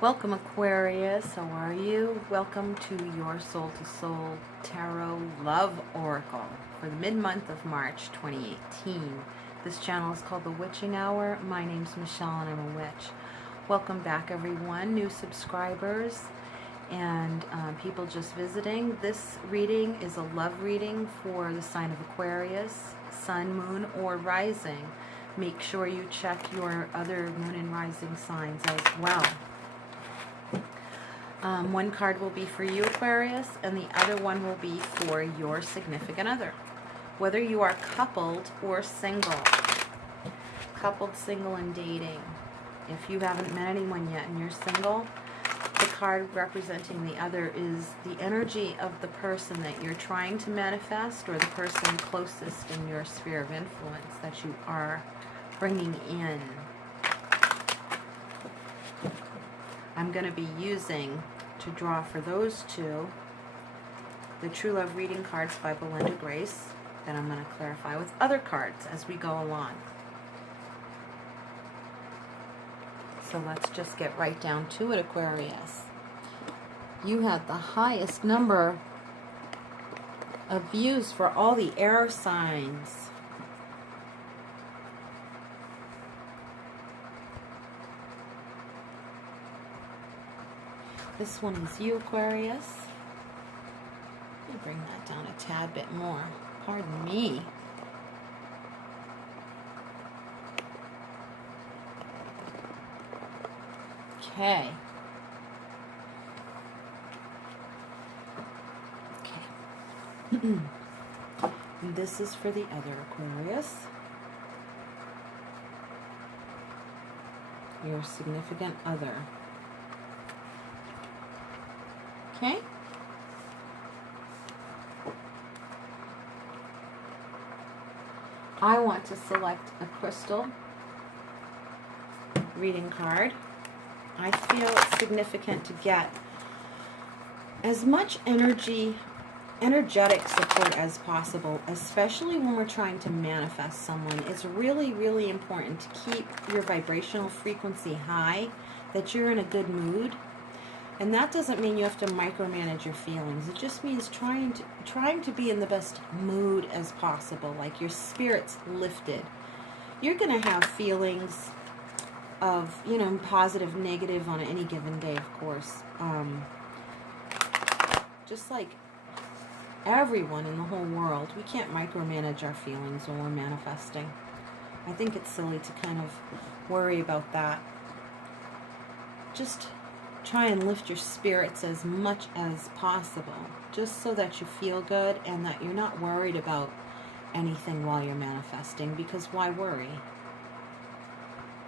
Welcome, Aquarius. How are you? Welcome to your Soul to Soul Tarot Love Oracle for the mid-month of March 2018. This channel is called The Witching Hour. My name's Michelle and I'm a witch. Welcome back, everyone. New subscribers and people just visiting. This reading is a love reading for the sign of Aquarius, Sun, Moon, or Rising. Make sure you check your other Moon and Rising signs as well. One card will be for you, Aquarius, and the other one will be for your significant other. Whether you are coupled or single. Coupled, single, and dating. If you haven't met anyone yet and you're single, the card representing the other is the energy of the person that you're trying to manifest, or the person closest in your sphere of influence that you are bringing in. I'm going to be using, to draw for those two, the True Love Reading cards by Belinda Grace, that I'm going to clarify with other cards as we go along. So let's just get right down to it, Aquarius. You had the highest number of views for all the air signs. This one is you, Aquarius. Let me bring that down a tad bit more. Pardon me. Okay. Okay. And this is for the other Aquarius. Your significant other. Okay. I want to select a crystal reading card. I feel it's significant to get as much energetic support as possible, especially when we're trying to manifest someone. It's really, really important to keep your vibrational frequency high, that you're in a good mood. And that doesn't mean you have to micromanage your feelings. It just means trying to be in the best mood as possible, like your spirit's lifted. You're going to have feelings of, positive, negative on any given day, of course. Just like everyone in the whole world, we can't micromanage our feelings when we're manifesting. I think it's silly to kind of worry about that. Just try and lift your spirits as much as possible, just so that you feel good and that you're not worried about anything while you're manifesting, because why worry?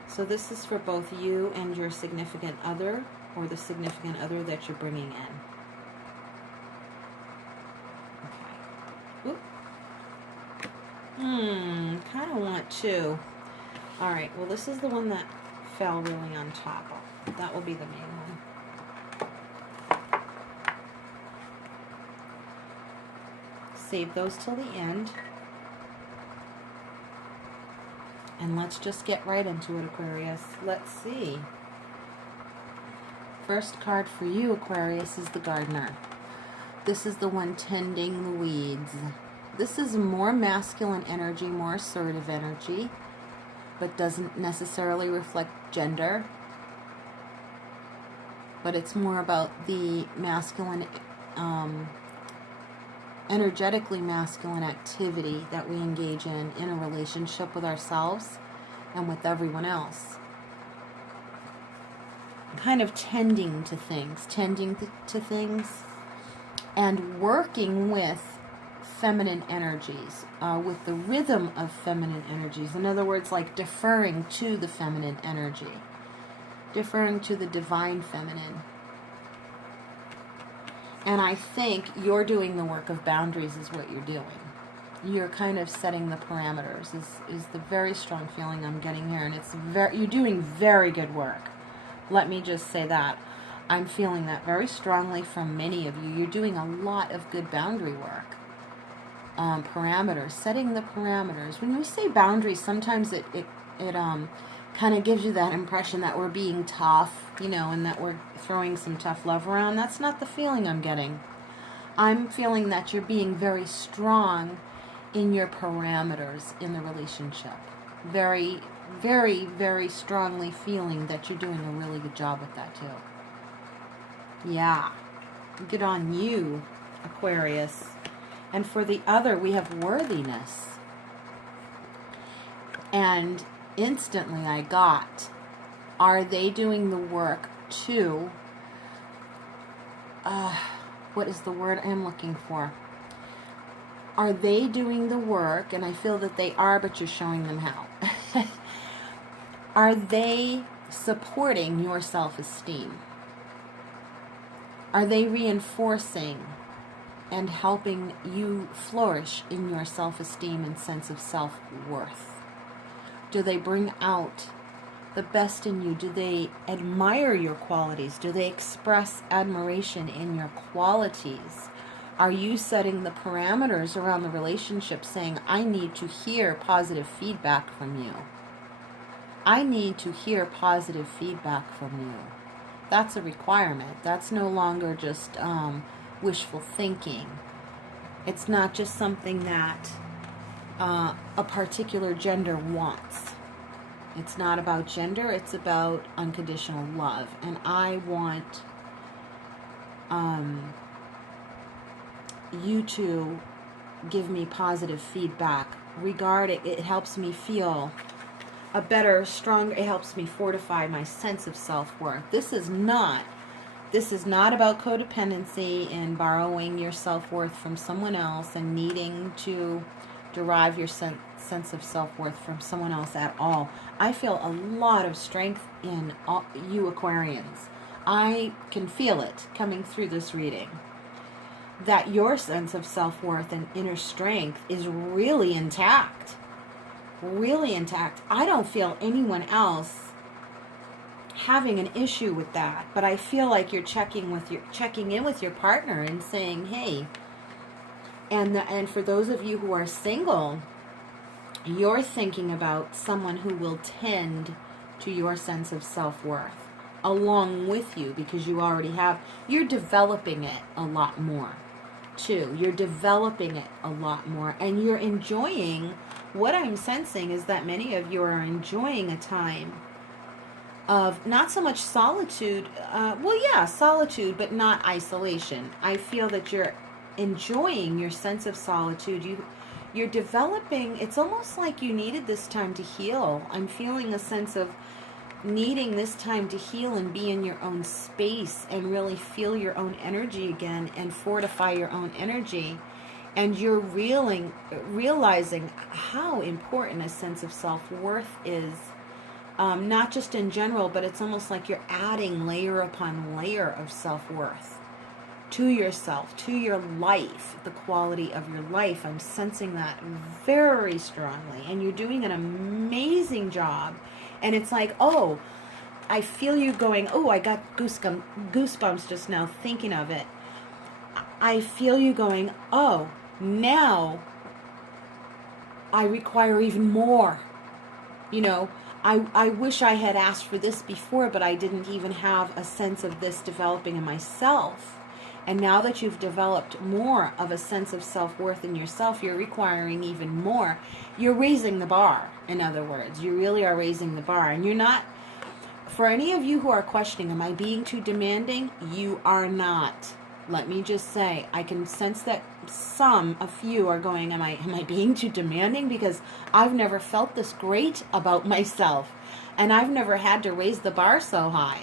So this is for both you and your significant other, or the significant other that you're bringing in. Okay. Oop. Kind of want to. Alright, well this is the one that fell really on top. That will be the main one. Save those till the end. And let's just get right into it, Aquarius. Let's see. First card for you, Aquarius, is the Gardener. This is the one tending the weeds. This is more masculine energy, more assertive energy, but doesn't necessarily reflect gender. But it's more about the masculine, energetically masculine activity that we engage in a relationship with ourselves and with everyone else. Kind of tending to things, and working with feminine energies, with the rhythm of feminine energies. In other words, like deferring to the feminine energy. Deferring to the divine feminine. And I think you're doing the work of boundaries is what you're doing. You're kind of setting the parameters is the very strong feeling I'm getting here. And you're doing very good work. Let me just say that. I'm feeling that very strongly from many of you. You're doing a lot of good boundary work. Parameters, setting the parameters. When we say boundaries, sometimes it kind of gives you that impression that we're being tough, you know, and that we're throwing some tough love around. That's not the feeling I'm getting. I'm feeling that you're being very strong in your parameters in the relationship. Very, very, very strongly feeling that you're doing a really good job with that too. Yeah. Good on you, Aquarius. And for the other, we have worthiness. And instantly I got, are they doing the work to, what is the word I'm looking for? Are they doing the work? And I feel that they are, but you're showing them how. Are they supporting your self-esteem? Are they reinforcing and helping you flourish in your self-esteem and sense of self-worth? Do they bring out the best in you? Do they admire your qualities? Do they express admiration in your qualities? Are you setting the parameters around the relationship saying, I need to hear positive feedback from you? I need to hear positive feedback from you. That's a requirement. That's no longer just wishful thinking. It's not just something that a particular gender wants. It's not about gender, it's about unconditional love. And I want you to give me positive feedback regarding it. Helps me feel a better, stronger, it helps me fortify my sense of self-worth. This is not about codependency and borrowing your self-worth from someone else and needing to derive your sense of self-worth from someone else at all. I feel a lot of strength in you Aquarians. I can feel it coming through this reading, that your sense of self-worth and inner strength is really intact. Really intact. I don't feel anyone else having an issue with that, but I feel like you're checking in with your partner and saying, hey, and for those of you who are single, you're thinking about someone who will tend to your sense of self-worth along with you, because you're developing it a lot more too. You're developing it a lot more, and you're enjoying, what I'm sensing is that many of you are enjoying a time of not so much solitude, solitude, but not isolation. I feel that you're enjoying your sense of solitude. You're developing, it's almost like you needed this time to heal. I'm feeling a sense of needing this time to heal and be in your own space and really feel your own energy again and fortify your own energy. And you're realizing how important a sense of self-worth is, not just in general, but it's almost like you're adding layer upon layer of self-worth to yourself, to your life, the quality of your life. I'm sensing that very strongly, and you're doing an amazing job. And it's like, oh, I feel you going, oh, I got goosebumps just now thinking of it. I feel you going, oh, now I require even more. You know, I wish I had asked for this before, but I didn't even have a sense of this developing in myself. And now that you've developed more of a sense of self-worth in yourself, you're requiring even more. You're raising the bar, in other words. You really are raising the bar. And you're not, for any of you who are questioning, am I being too demanding? You are not. Let me just say, I can sense that a few are going, am I being too demanding? Because I've never felt this great about myself. And I've never had to raise the bar so high.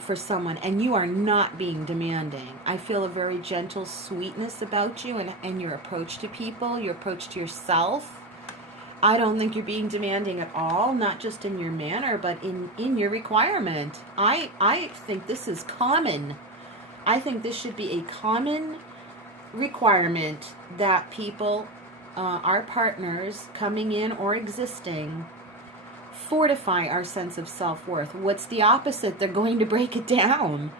For someone, and you are not being demanding. I feel a very gentle sweetness about you and your approach to people, your approach to yourself. I don't think you're being demanding at all, not just in your manner, but in your requirement. I think this is common. I think this should be a common requirement that people, our partners coming in or existing, fortify our sense of self-worth. What's the opposite? They're going to break it down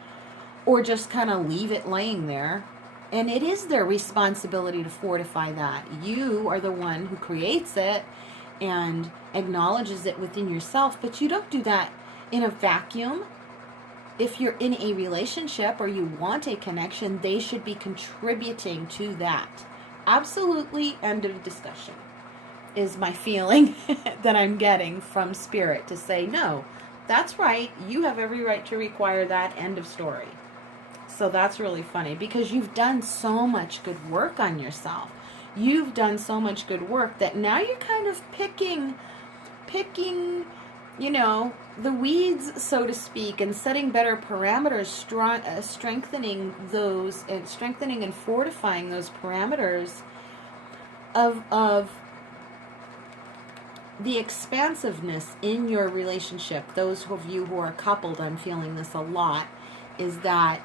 or just kind of leave it laying there. And it is their responsibility to fortify that. You are the one who creates it, and acknowledges it within yourself, but you don't do that in a vacuum. If you're in a relationship or you want a connection, they should be contributing to that. Absolutely, end of discussion, is my feeling that I'm getting from Spirit to say, no, that's right, you have every right to require that, end of story. So that's really funny, because you've done so much good work on yourself. You've done so much good work that now you're kind of picking, you know, the weeds, so to speak, and setting better parameters, strengthening those, and strengthening and fortifying those parameters of the expansiveness in your relationship. Those of you who are coupled, I'm feeling this a lot, is that,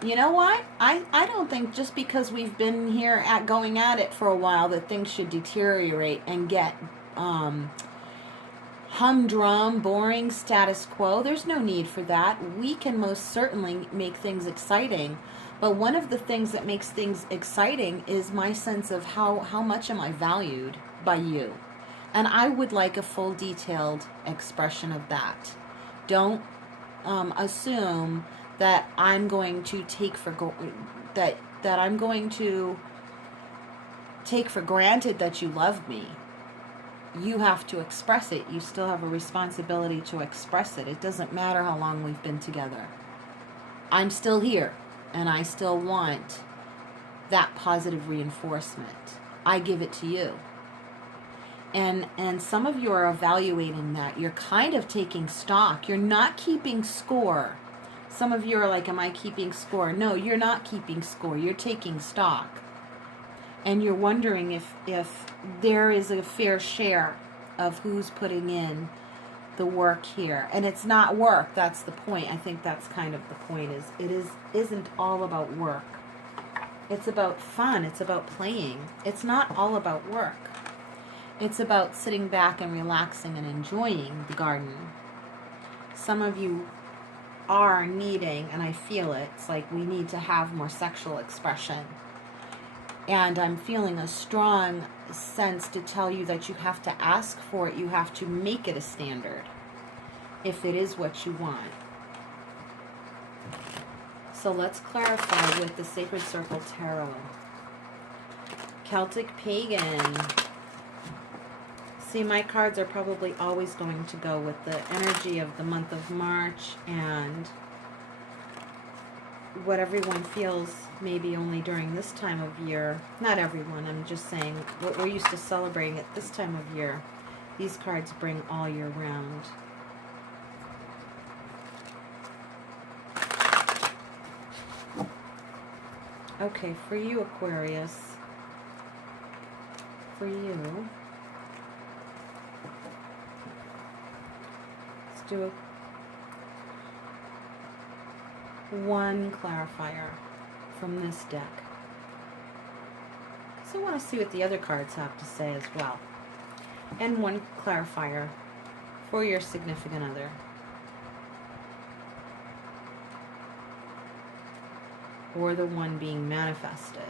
you know what? I don't think just because we've been here going at it for a while that things should deteriorate and get humdrum, boring, status quo. There's no need for that. We can most certainly make things exciting. But one of the things that makes things exciting is my sense of how much am I valued by you. And I would like a full detailed expression of that. Don't assume that I'm going to take for granted that you love me. You have to express it. You still have a responsibility to express it. It doesn't matter how long we've been together. I'm still here, and I still want that positive reinforcement. I give it to you. And some of you are evaluating that. You're kind of taking stock. You're not keeping score. Some of you are like, am I keeping score? No, you're not keeping score. You're taking stock. And you're wondering if there is a fair share of who's putting in the work here. And it's not work. That's the point. I think that's kind of the point, is it isn't all about work. It's about fun. It's about playing. It's not all about work. It's about sitting back and relaxing and enjoying the garden. Some of you are needing, and I feel it, it's like we need to have more sexual expression. And I'm feeling a strong sense to tell you that you have to ask for it. You have to make it a standard if it is what you want. So let's clarify with the Sacred Circle Tarot. Celtic Pagan. See, my cards are probably always going to go with the energy of the month of March and what everyone feels maybe only during this time of year. Not everyone, I'm just saying what we're used to celebrating at this time of year. These cards bring all year round. Okay, for you, Aquarius. For you. Let's do one clarifier from this deck. So I want to see what the other cards have to say as well. And one clarifier for your significant other. Or the one being manifested.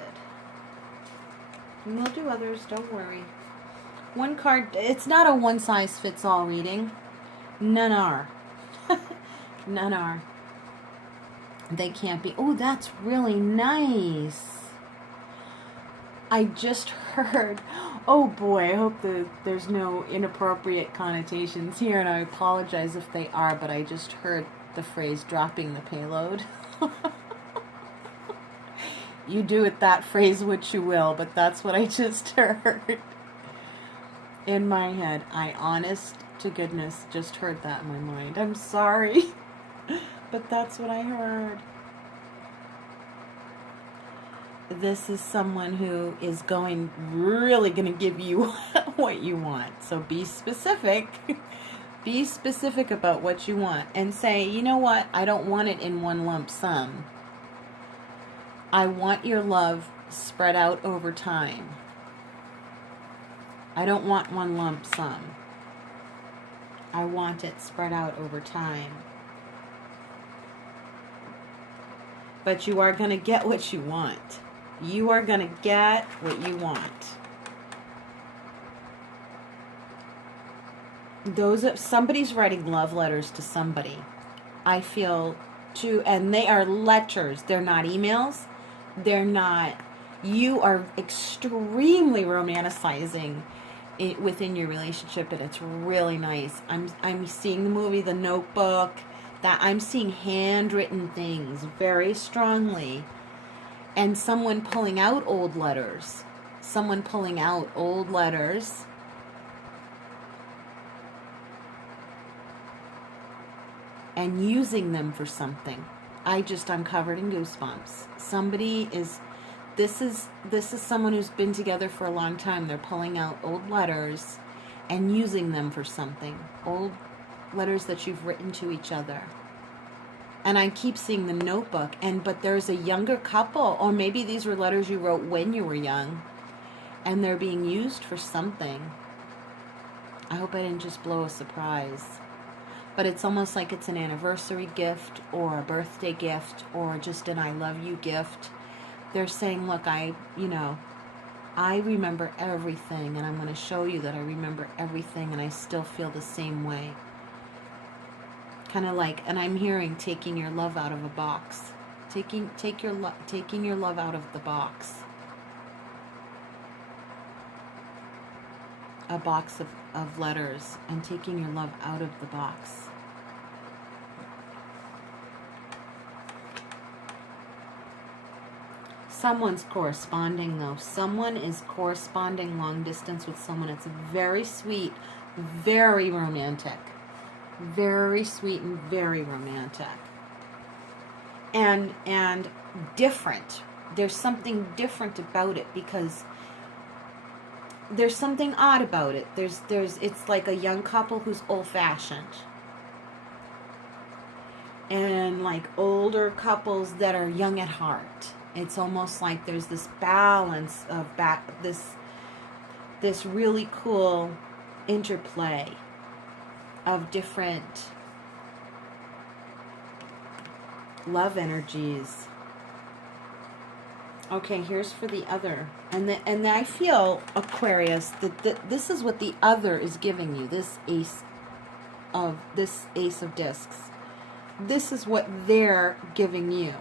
And we'll do others, don't worry. One card, it's not a one-size-fits-all reading. None are. None are. They can't be. Oh, that's really nice. I just heard, oh boy, I hope there's no inappropriate connotations here, and I apologize if they are, but I just heard the phrase dropping the payload. You do with that phrase what you will, but that's what I just heard. In my head, I honest to goodness just heard that in my mind. I'm sorry. But that's what I heard. This is someone who is really going to give you what you want. So be specific. Be specific about what you want. And say, you know what? I don't want it in one lump sum. I want your love spread out over time. I don't want one lump sum. I want it spread out over time. But you are going to get what you want. You are going to get what you want. Somebody's writing love letters to somebody. I feel too, and they are letters. They're not emails. They're not. You are extremely romanticizing it within your relationship, and it's really nice. I'm seeing the movie The Notebook. That I'm seeing handwritten things very strongly, and someone pulling out old letters. Someone pulling out old letters. And using them for something. I'm covered in goosebumps. This is someone who's been together for a long time. They're pulling out old letters and using them for something. Old letters that you've written to each other. And I keep seeing The Notebook, but there's a younger couple, or maybe these were letters you wrote when you were young, and they're being used for something. I hope I didn't just blow a surprise. But it's almost like it's an anniversary gift or a birthday gift or just an I love you gift. They're saying, look, I remember everything, and I'm going to show you that I remember everything, and I still feel the same way. Kind of like, and I'm hearing taking your love out of a box. Taking your love out of the box. A box of letters, and taking your love out of the box. Someone's corresponding, though. Someone is corresponding long distance with someone. It's very sweet, very romantic. Very sweet and very romantic. And different. There's something different about it, because there's something odd about it. It's like a young couple who's old-fashioned. And like older couples that are young at heart. It's almost like there's this balance of this really cool interplay of different love energies. Okay, here's for the other. And I feel, Aquarius, that this is what the other is giving you, this ace of discs. This is what they're giving you.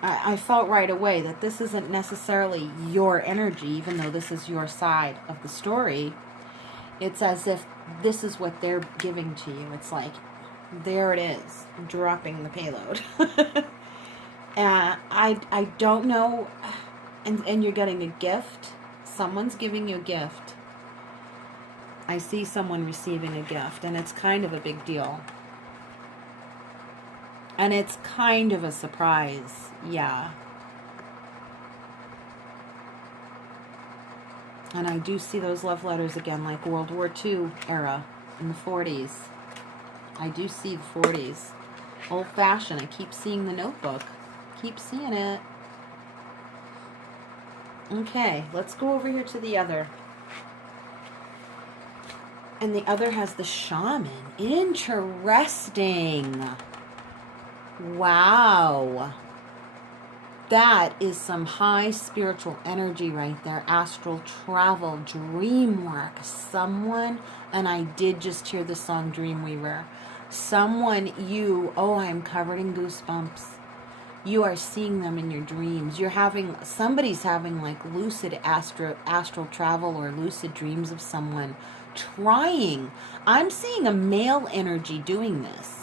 I felt right away that this isn't necessarily your energy, even though this is your side of the story. It's as if this is what they're giving to you. It's like, there it is, dropping the payload. I don't know, and you're getting a gift. Someone's giving you a gift. I see someone receiving a gift, and it's kind of a big deal. And it's kind of a surprise, yeah. And I do see those love letters again, like World War II era in the 40s. I do see the 40s. Old-fashioned. I keep seeing The Notebook. Keep seeing it. Okay, let's go over here to the other. And the other has the shaman. Interesting. Wow. That is some high spiritual energy right there. Astral travel, dream work. Someone, and I did just hear the song Dreamweaver. Someone I'm covered in goosebumps. You are seeing them in your dreams. Somebody's having like lucid astral travel or lucid dreams of someone trying. I'm seeing a male energy doing this.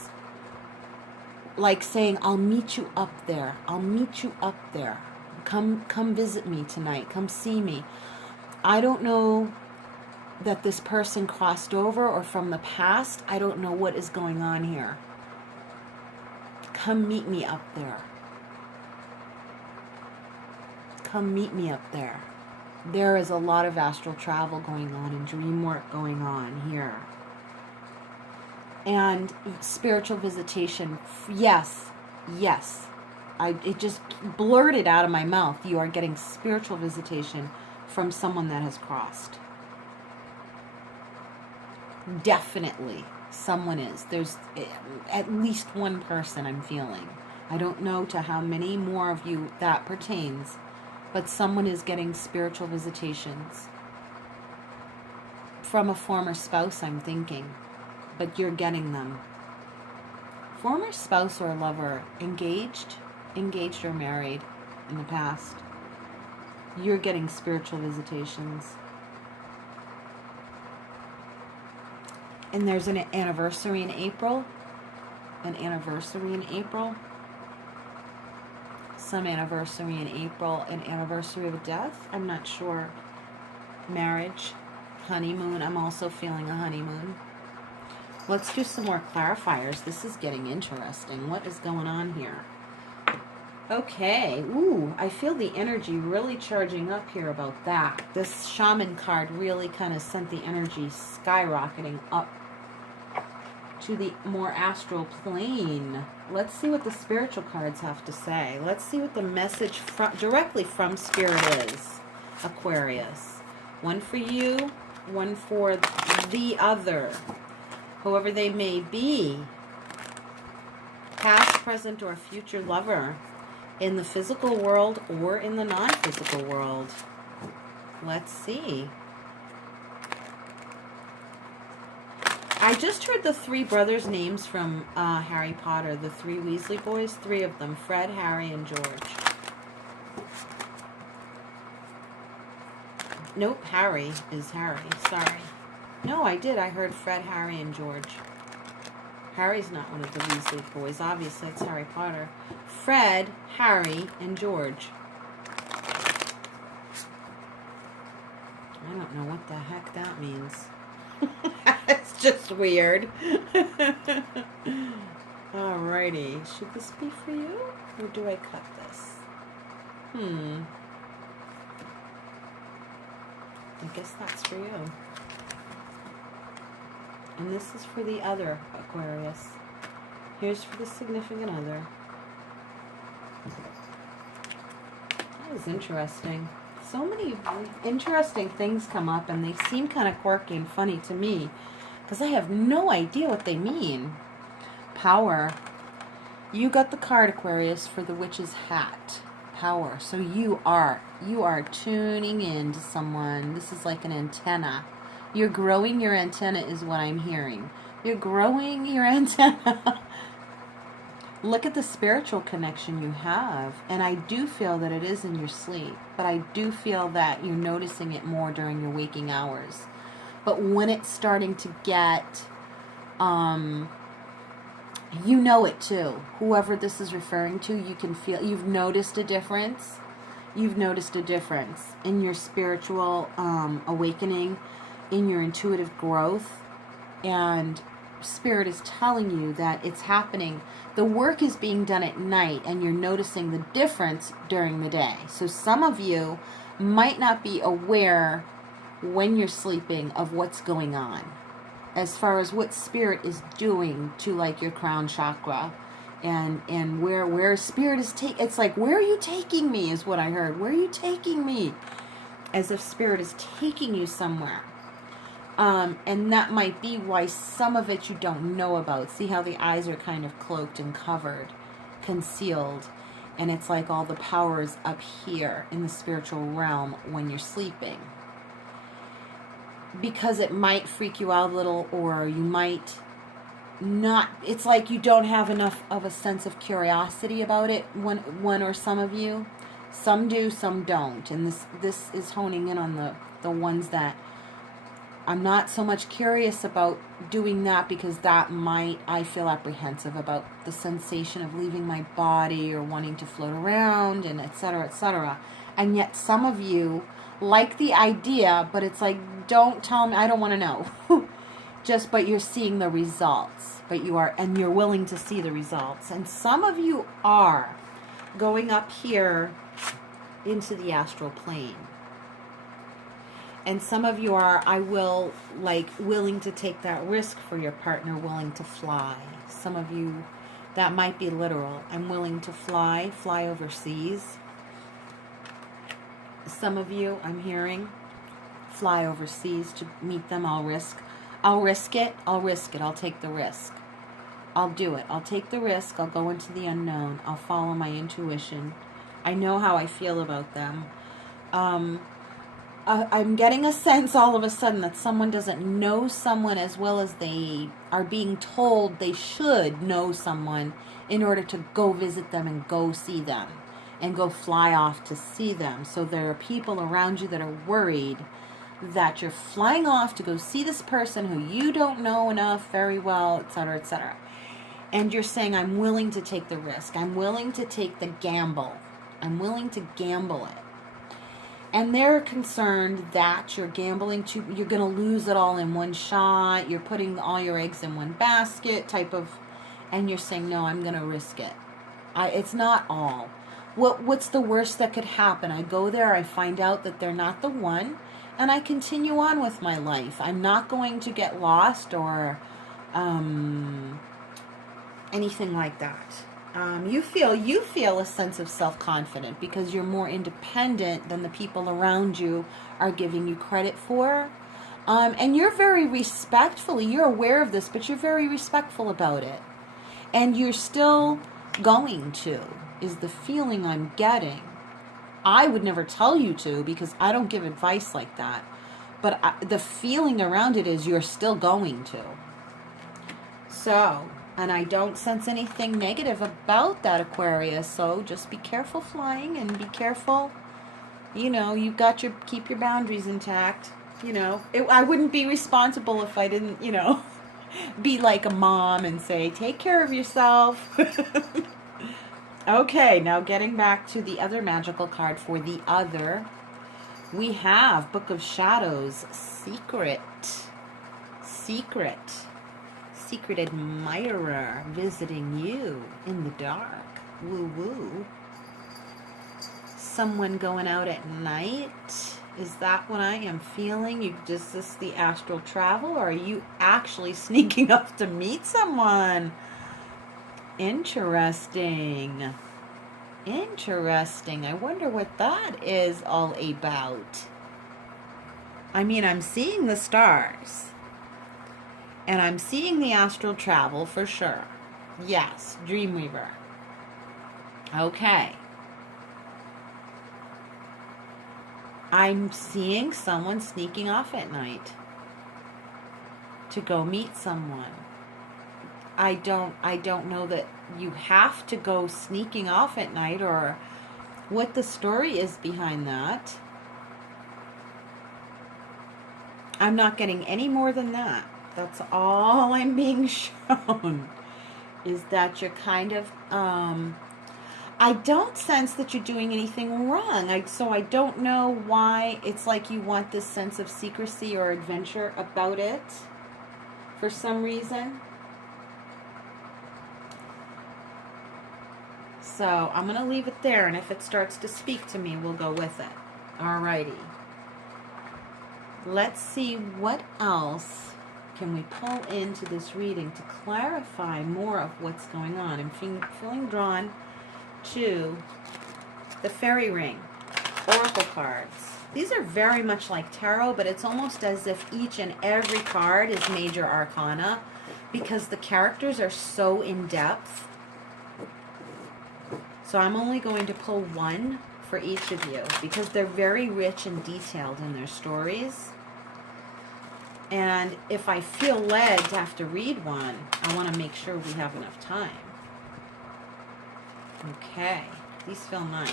Like saying, I'll meet you up there. I'll meet you up there. Come visit me tonight. Come see me. I don't know that this person crossed over or from the past. I don't know what is going on here. Come meet me up there. Come meet me up there. There is a lot of astral travel going on and dream work going on here. And spiritual visitation, yes. It just blurted out of my mouth. You are getting spiritual visitation from someone that has crossed. Definitely, someone is. There's at least one person I'm feeling. I don't know to how many more of you that pertains, but someone is getting spiritual visitations from a former spouse, I'm thinking, but you're getting them. Former spouse or lover, engaged or married in the past. You're getting spiritual visitations. And there's an anniversary in April. Some anniversary in April. An anniversary of a death. I'm not sure. Marriage. Honeymoon. I'm also feeling a honeymoon. Let's do some more clarifiers. This is getting interesting. What is going on here? Okay. Ooh, I feel the energy really charging up here about that. This shaman card really kind of sent the energy skyrocketing up to the more astral plane. Let's see what the spiritual cards have to say. Let's see what the message directly from Spirit is. Aquarius. One for you, one for the other. Whoever they may be. Past, present, or future lover. In the physical world or in the non-physical world. Let's see. I just heard the three brothers' names from Harry Potter. The three Weasley boys. Three of them. Fred, Harry, and George. Nope, Harry is Harry. Sorry. No, I did. I heard Fred, Harry, and George. Harry's not one of the Weasley boys. Obviously, it's Harry Potter. Fred, Harry, and George. I don't know what the heck that means. It's just weird. Alrighty. Should this be for you? Or do I cut this? I guess that's for you. And this is for the other Aquarius. Here's for the significant other. That is interesting. So many interesting things come up, and they seem kind of quirky and funny to me, because I have no idea what they mean. Power. You got the card, Aquarius, for the witch's hat. Power. So you are tuning in to someone. This is like an antenna. You're growing your antenna is what I'm hearing. You're growing your antenna. Look at the spiritual connection you have. And I do feel that it is in your sleep. But I do feel that you're noticing it more during your waking hours. But when it's starting to get, you know it too. Whoever this is referring to, you can feel, you've noticed a difference. You've noticed a difference in your spiritual awakening, in your intuitive growth, and Spirit is telling you that it's happening. The work is being done at night, and you're noticing the difference during the day. So some of you might not be aware when you're sleeping of what's going on, as far as what Spirit is doing to like your crown chakra, and where Spirit is it's like, where are you taking me is what I heard. Where are you taking me? As if Spirit is taking you somewhere. And that might be why some of it you don't know about. See how the eyes are kind of cloaked and covered, concealed. And it's like all the power is up here in the spiritual realm when you're sleeping. Because it might freak you out a little, or you might not. It's like you don't have enough of a sense of curiosity about it, one or some of you. Some do, some don't. And this is honing in on the ones that I'm not so much curious about doing that, because that might, I feel apprehensive about the sensation of leaving my body or wanting to float around and etc., etc. And yet some of you like the idea, but it's like, don't tell me, I don't want to know. But you're seeing the results, and you're willing to see the results. And some of you are going up here into the astral plane. And some of you are, willing to take that risk for your partner, willing to fly. Some of you, that might be literal. I'm willing to fly overseas. Some of you, I'm hearing, fly overseas to meet them. I'll risk it. I'll take the risk. I'll do it. I'll take the risk. I'll go into the unknown. I'll follow my intuition. I know how I feel about them. I'm getting a sense all of a sudden that someone doesn't know someone as well as they are being told they should know someone in order to go visit them and go see them and go fly off to see them. So there are people around you that are worried that you're flying off to go see this person who you don't know enough very well, etc., etc. And you're saying, I'm willing to take the risk. I'm willing to take the gamble. I'm willing to gamble it. And they're concerned that you're gambling you're going to lose it all in one shot. You're putting all your eggs in one basket and you're saying, no, I'm going to risk it. It's not all. What's the worst that could happen? I go there, I find out that they're not the one, and I continue on with my life. I'm not going to get lost or anything like that. You feel a sense of self-confidence because you're more independent than the people around you are giving you credit for. And you're very respectfully, you're aware of this, but you're very respectful about it. And you're still going to, is the feeling I'm getting. I would never tell you to because I don't give advice like that. But the feeling around it is you're still going to. So... and I don't sense anything negative about that, Aquarius. So just be careful flying and be careful. You know, keep your boundaries intact. You know, I wouldn't be responsible if I didn't, be like a mom and say, take care of yourself. Okay, now getting back to the other magical card for the other. We have Book of Shadows, Secret. Secret admirer visiting you in the dark. Woo woo. Someone going out at night. Is that what I am feeling? Is this the astral travel, or are you actually sneaking up to meet someone? Interesting. I wonder what that is all about. I mean, I'm seeing the stars. And I'm seeing the astral travel for sure. Yes, Dreamweaver. Okay. I'm seeing someone sneaking off at night to go meet someone. I don't know that you have to go sneaking off at night or what the story is behind that. I'm not getting any more than that. That's all I'm being shown, is that you're kind of, I don't sense that you're doing anything wrong. So I don't know why it's like you want this sense of secrecy or adventure about it for some reason. So I'm going to leave it there, and if it starts to speak to me, we'll go with it. Alrighty. Let's see what else can we pull into this reading to clarify more of what's going on. I'm feeling drawn to the fairy ring, oracle cards. These are very much like tarot, but it's almost as if each and every card is major arcana because the characters are so in depth. So I'm only going to pull one for each of you because they're very rich and detailed in their stories. And if I feel led to have to read one, I want to make sure we have enough time. Okay, these feel nice.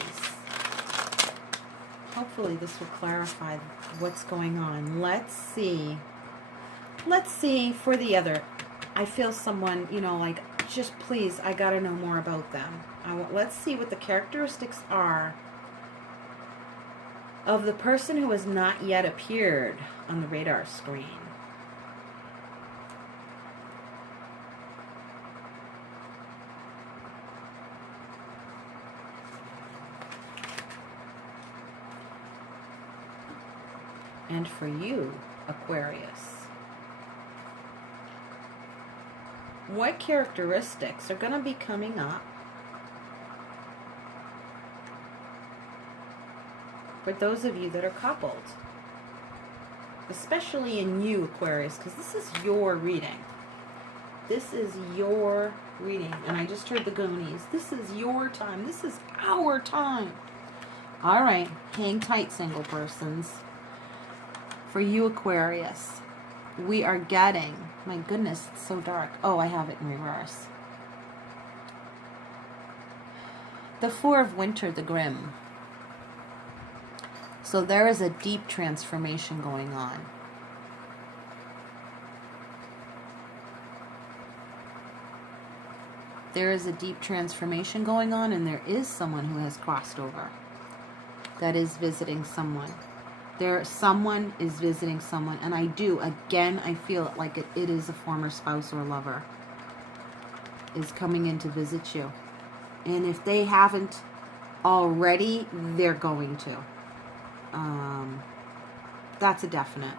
Hopefully this will clarify what's going on. Let's see. Let's see for the other. I feel someone, like, just please, I got to know more about them. Let's see what the characteristics are of the person who has not yet appeared on the radar screen. And for you, Aquarius, what characteristics are going to be coming up for those of you that are coupled? Especially in you, Aquarius, because this is your reading. This is your reading. And I just heard the Goonies. This is your time. This is our time. All right. Hang tight, single persons. For you, Aquarius, we are getting, my goodness, it's so dark. Oh, I have it in reverse. The Four of Winter, the Grim. So there is a deep transformation going on. There is a deep transformation going on, and there is someone who has crossed over that is visiting someone. Someone is visiting someone, and I feel it like it is a former spouse or lover is coming in to visit you. And if they haven't already, they're going to. That's a definite.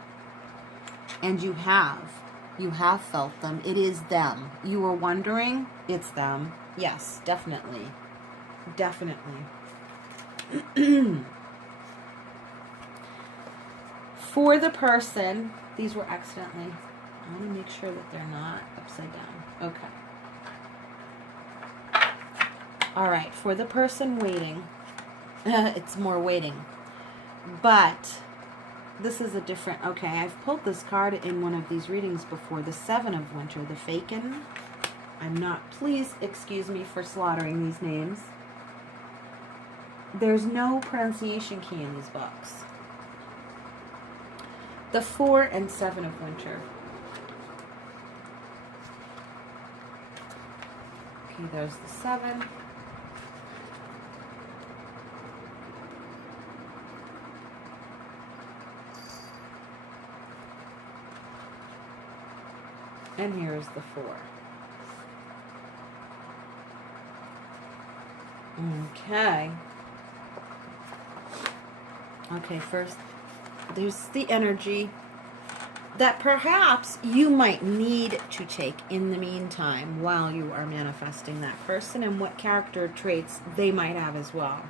And you have felt them. It is them. You were wondering, it's them. Yes, definitely. Definitely. For the person, these were accidentally, I want to make sure that they're not upside down. Okay. All right, for the person waiting, it's more waiting. But this is a different, okay, I've pulled this card in one of these readings before, the Seven of Winter, the Faken. I'm not, please excuse me for slaughtering these names. There's no pronunciation key in these books. The 4 and 7 of Winter. Okay, there's the 7. And here's the 4. Okay. Okay, first, there's the energy that perhaps you might need to take in the meantime while you are manifesting that person, and what character traits they might have as well.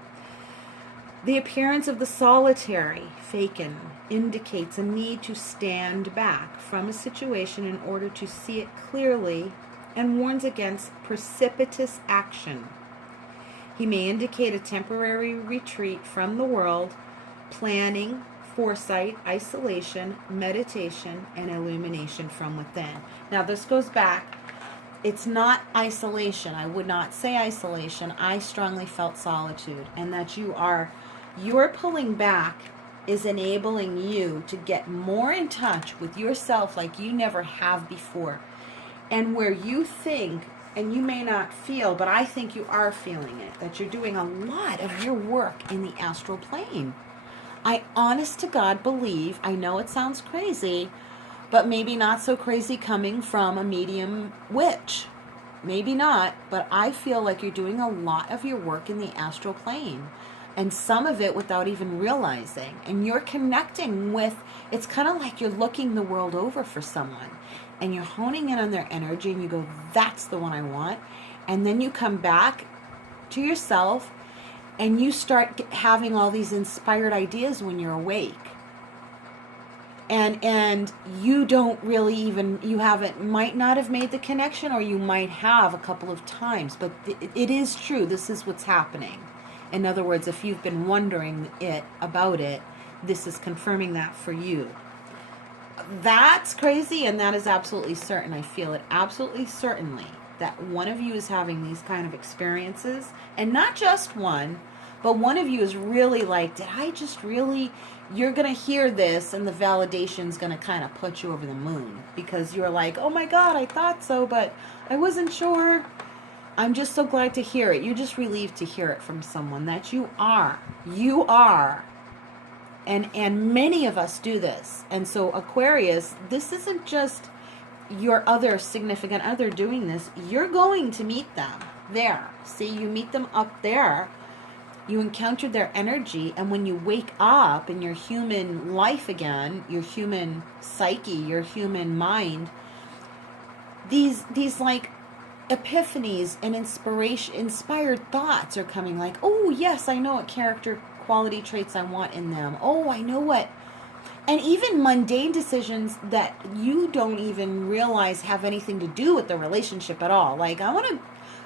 The appearance of the solitary, Faken, indicates a need to stand back from a situation in order to see it clearly, and warns against precipitous action. He may indicate a temporary retreat from the world, planning, foresight, isolation, meditation, and illumination from within. Now this goes back, it's not isolation. I would not say isolation. I strongly felt solitude, and that your pulling back is enabling you to get more in touch with yourself like you never have before. And where you think, and you may not feel, but I think you are feeling it, that you're doing a lot of your work in the astral plane. I honest to God believe, I know it sounds crazy, but maybe not so crazy coming from a medium witch. Maybe not, but I feel like you're doing a lot of your work in the astral plane. And some of it without even realizing. And you're connecting with, it's kind of like you're looking the world over for someone. And you're honing in on their energy and you go, that's the one I want. And then you come back to yourself and you start having all these inspired ideas when you're awake. And you don't really even, might not have made the connection, or you might have a couple of times. But it is true. This is what's happening. In other words, if you've been wondering about it, this is confirming that for you. That's crazy, and that is absolutely certain. I feel it absolutely certainly that one of you is having these kind of experiences, and not just one, but one of you is really like, did I just really, you're going to hear this, and the validation's going to kind of put you over the moon, because you're like, oh my God, I thought so, but I wasn't sure. I'm just so glad to hear it. You're just relieved to hear it from someone that you are. You are. And many of us do this. And so Aquarius, this isn't just your other significant other doing this. You're going to meet them there. See, you meet them up there. You encounter their energy. And when you wake up in your human life again, your human psyche, your human mind, these like epiphanies and inspired thoughts are coming, like, oh yes, I know what character quality traits I want in them. Oh, I know what. And even mundane decisions that you don't even realize have anything to do with the relationship at all. Like, I want to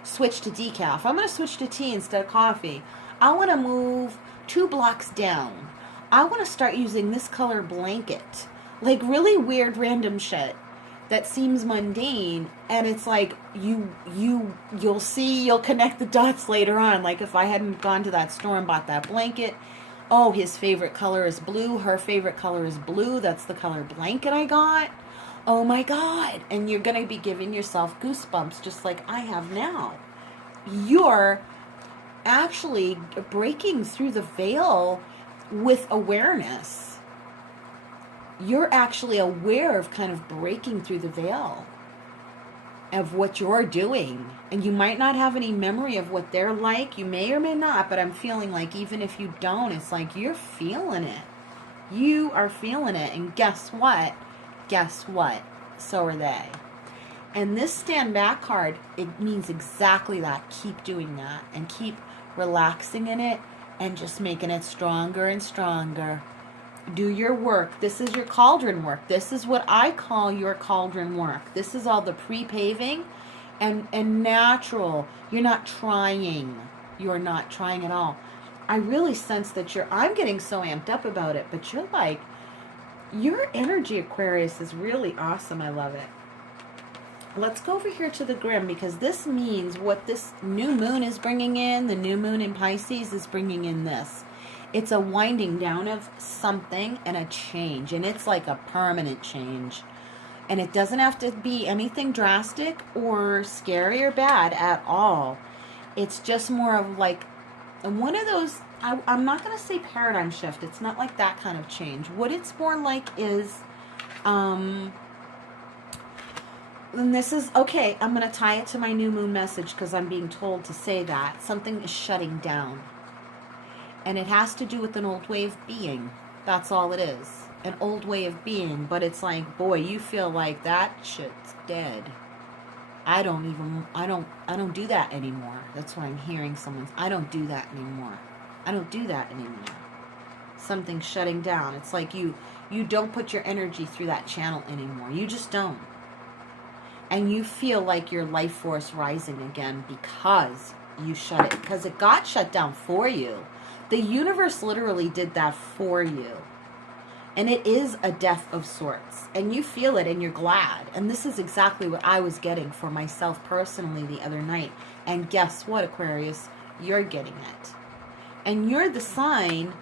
switch to decaf. I'm going to switch to tea instead of coffee. I want to move 2 blocks down. I want to start using this color blanket. like really weird random shit that seems mundane, and it's like you'll connect the dots later on. Like if I hadn't gone to that store and bought that blanket, oh, his favorite color is blue, her favorite color is blue, that's the color blanket I got. Oh my God. And you're going to be giving yourself goosebumps just like I have now. You're actually breaking through the veil with awareness. You're actually aware of kind of breaking through the veil of what you're doing. And you might not have any memory of what they're like. You may or may not, but I'm feeling like even if you don't, it's like you're feeling it. You are feeling it. And guess what? Guess what? So are they. And this stand back card, it means exactly that. Keep doing that and keep relaxing in it and just making it stronger and stronger. Do your work. This is your cauldron work. This is what I call your cauldron work. This is all the pre-paving and natural. You're not trying. You're not trying at all. I really sense that I'm getting so amped up about it, but you're like, your energy, Aquarius, is really awesome. I love it. Let's go over here to the Grim, because this means what this new moon is bringing in. The new moon in Pisces is bringing in this. It's a winding down of something and a change, and it's like a permanent change. And it doesn't have to be anything drastic or scary or bad at all. It's just more of like one of those, I'm not going to say paradigm shift. It's not like that kind of change. What it's more like is, and this is, okay, I'm going to tie it to my new moon message because I'm being told to say that. Something is shutting down. And it has to do with an old way of being. That's all it is. An old way of being. But it's like, boy, you feel like that shit's dead. I don't do that anymore. That's what I'm hearing someone's, I don't do that anymore. I don't do that anymore. Something's shutting down. It's like you don't put your energy through that channel anymore. You just don't. And you feel like your life force rising again because you shut it. Because it got shut down for you. The universe literally did that for you. And it is a death of sorts. And you feel it and you're glad. And this is exactly what I was getting for myself personally the other night. And guess what, Aquarius? You're getting it. And you're the sign,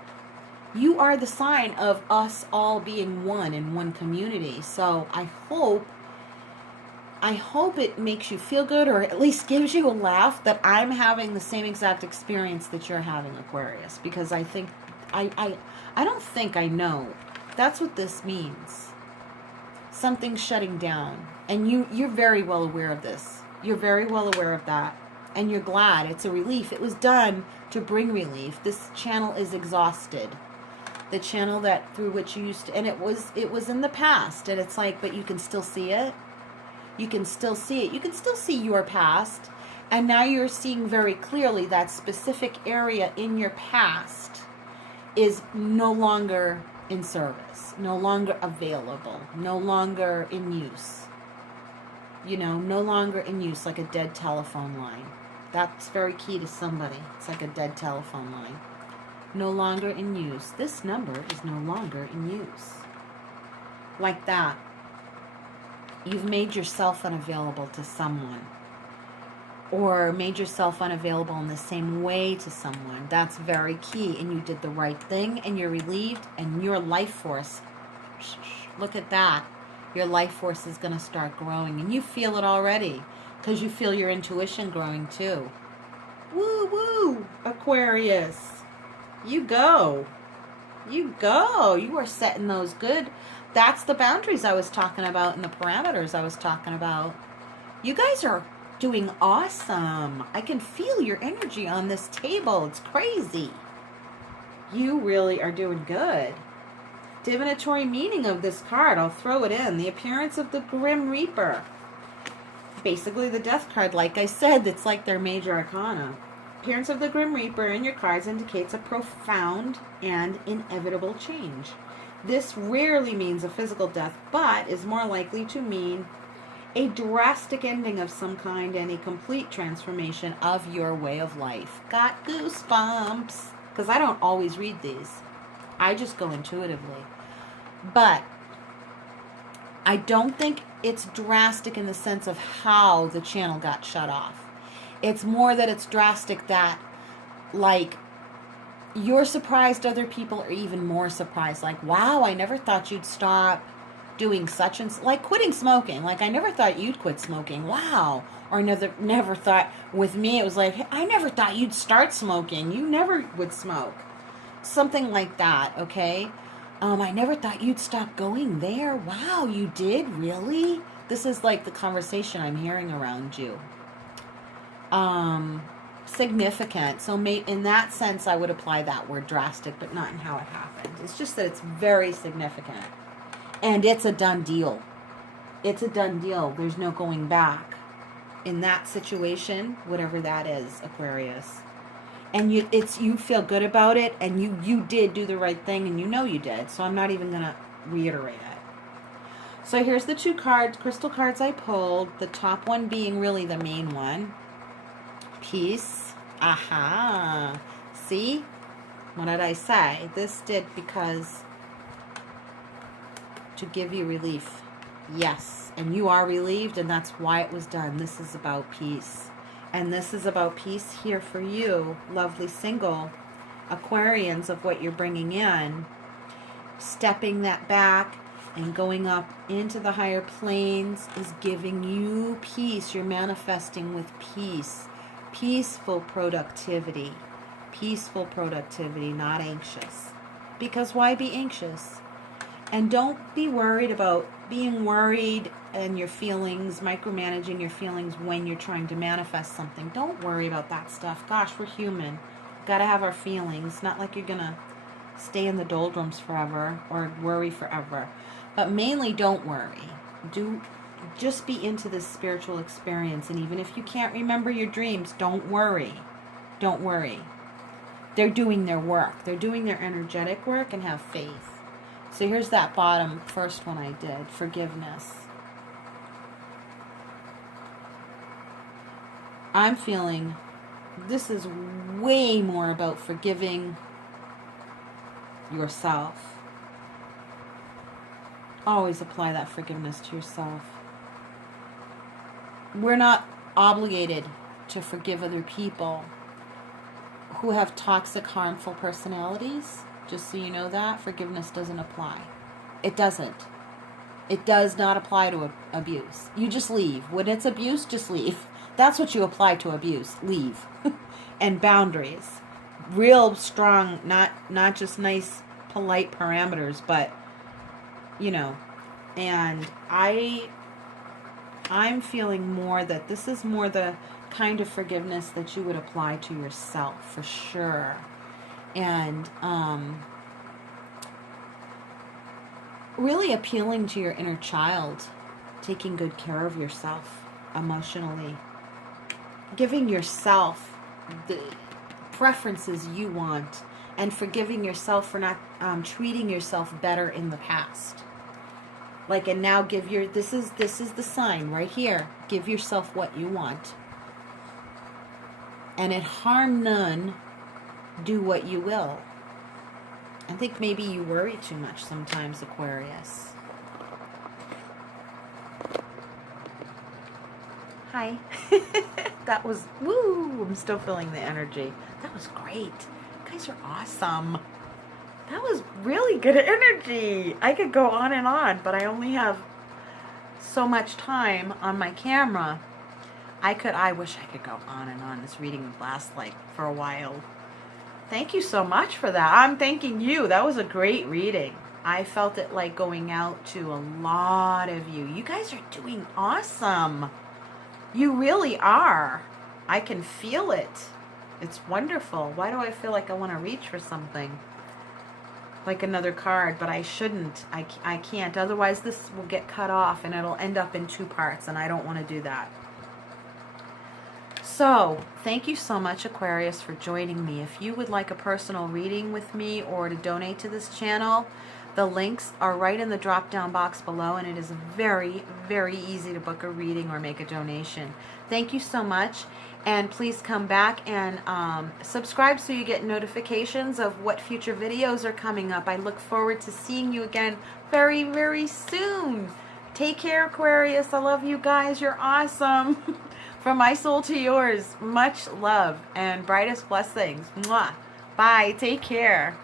you are the sign of us all being one in one community. So I hope it makes you feel good, or at least gives you a laugh that I'm having the same exact experience that you're having, Aquarius. Because I think, I don't think I know. That's what this means. Something's shutting down. And you're very well aware of this. You're very well aware of that. And you're glad. It's a relief. It was done to bring relief. This channel is exhausted. The channel that through which you used to, and it was in the past. And it's like, but you can still see it. You can still see it. You can still see your past. And now you're seeing very clearly that specific area in your past is no longer in service, no longer available, no longer in use. You know, no longer in use, like a dead telephone line. That's very key to somebody. It's like a dead telephone line. No longer in use. This number is no longer in use. Like that. You've made yourself unavailable to someone. Or made yourself unavailable in the same way to someone. That's very key. And you did the right thing. And you're relieved. And your life force. Look at that. Your life force is going to start growing. And you feel it already. Because you feel your intuition growing too. Woo woo. Aquarius. You go. You go. You are setting those good. That's the boundaries I was talking about and the parameters I was talking about. You guys are doing awesome. I can feel your energy on this table. It's crazy. You really are doing good. Divinatory meaning of this card. I'll throw it in. The appearance of the Grim Reaper. Basically the death card. Like I said, it's like their major arcana. Appearance of the Grim Reaper in your cards indicates a profound and inevitable change. This rarely means a physical death, but is more likely to mean a drastic ending of some kind and a complete transformation of your way of life. Got goosebumps. Because I don't always read these. I just go intuitively. But I don't think it's drastic in the sense of how the channel got shut off. It's more that it's drastic that, like, you're surprised other people are even more surprised. Like, wow, I never thought you'd stop doing such and like quitting smoking. Like, I never thought you'd quit smoking. Wow. Or never thought, with me, it was like, hey, I never thought you'd start smoking. You never would smoke. Something like that, okay? I never thought you'd stop going there. Wow, you did? Really? This is like the conversation I'm hearing around you. Significant. So in that sense, I would apply that word drastic, but not in how it happened. It's just that it's very significant. And it's a done deal. It's a done deal. There's no going back. In that situation, whatever that is, Aquarius. And you feel good about it, and you did do the right thing, and you know you did. So I'm not even going to reiterate it. So here's the two crystal cards I pulled. The top one being really the main one. Peace. Aha. See? What did I say? This did because to give you relief. Yes. And you are relieved, and that's why it was done. This is about peace. And this is about peace here for you, lovely single Aquarians, of what you're bringing in. Stepping that back and going up into the higher planes is giving you peace. You're manifesting with peace. Peaceful productivity. Peaceful productivity, not anxious. Because why be anxious? And don't be worried about being worried and your feelings, micromanaging your feelings when you're trying to manifest something. Don't worry about that stuff. Gosh, we're human. Gotta have our feelings. Not like you're gonna stay in the doldrums forever or worry forever. But mainly, don't worry. Just be into this spiritual experience. And even if you can't remember your dreams, don't worry. Don't worry. They're doing their work. They're doing their energetic work, and have faith. So here's that bottom first one I did. Forgiveness. I'm feeling this is way more about forgiving yourself. Always apply that forgiveness to yourself. We're not obligated to forgive other people who have toxic, harmful personalities. Just so you know that, forgiveness doesn't apply. It doesn't. It does not apply to abuse. You just leave. When it's abuse, just leave. That's what you apply to abuse. Leave. And boundaries. Real strong, not just nice, polite parameters, but, you know. And I'm feeling more that this is more the kind of forgiveness that you would apply to yourself, for sure. And really appealing to your inner child, taking good care of yourself emotionally, giving yourself the preferences you want, and forgiving yourself for not treating yourself better in the past. Like, and now this is the sign right here. Give yourself what you want. And it harm none. Do what you will. I think maybe you worry too much sometimes, Aquarius. Hi. That was, woo, I'm still feeling the energy. That was great. You guys are awesome. That was really good energy. I could go on, but I only have so much time on my camera. I wish I could go on. This reading would last for a while. Thank you so much for that. I'm thanking you. That was a great reading. I felt it like going out to a lot of you. You guys are doing awesome. You really are. I can feel it. It's wonderful. Why do I feel like I want to reach for something? Like another card, but I shouldn't. I can't. Otherwise, this will get cut off and it'll end up in 2 parts, and I don't want to do that. So, thank you so much, Aquarius, for joining me. If you would like a personal reading with me or to donate to this channel, the links are right in the drop-down box below, and it is very, very easy to book a reading or make a donation. Thank you so much, and please come back and subscribe so you get notifications of what future videos are coming up. I look forward to seeing you again very, very soon. Take care, Aquarius. I love you guys. You're awesome. From my soul to yours, much love and brightest blessings. Mwah. Bye. Take care.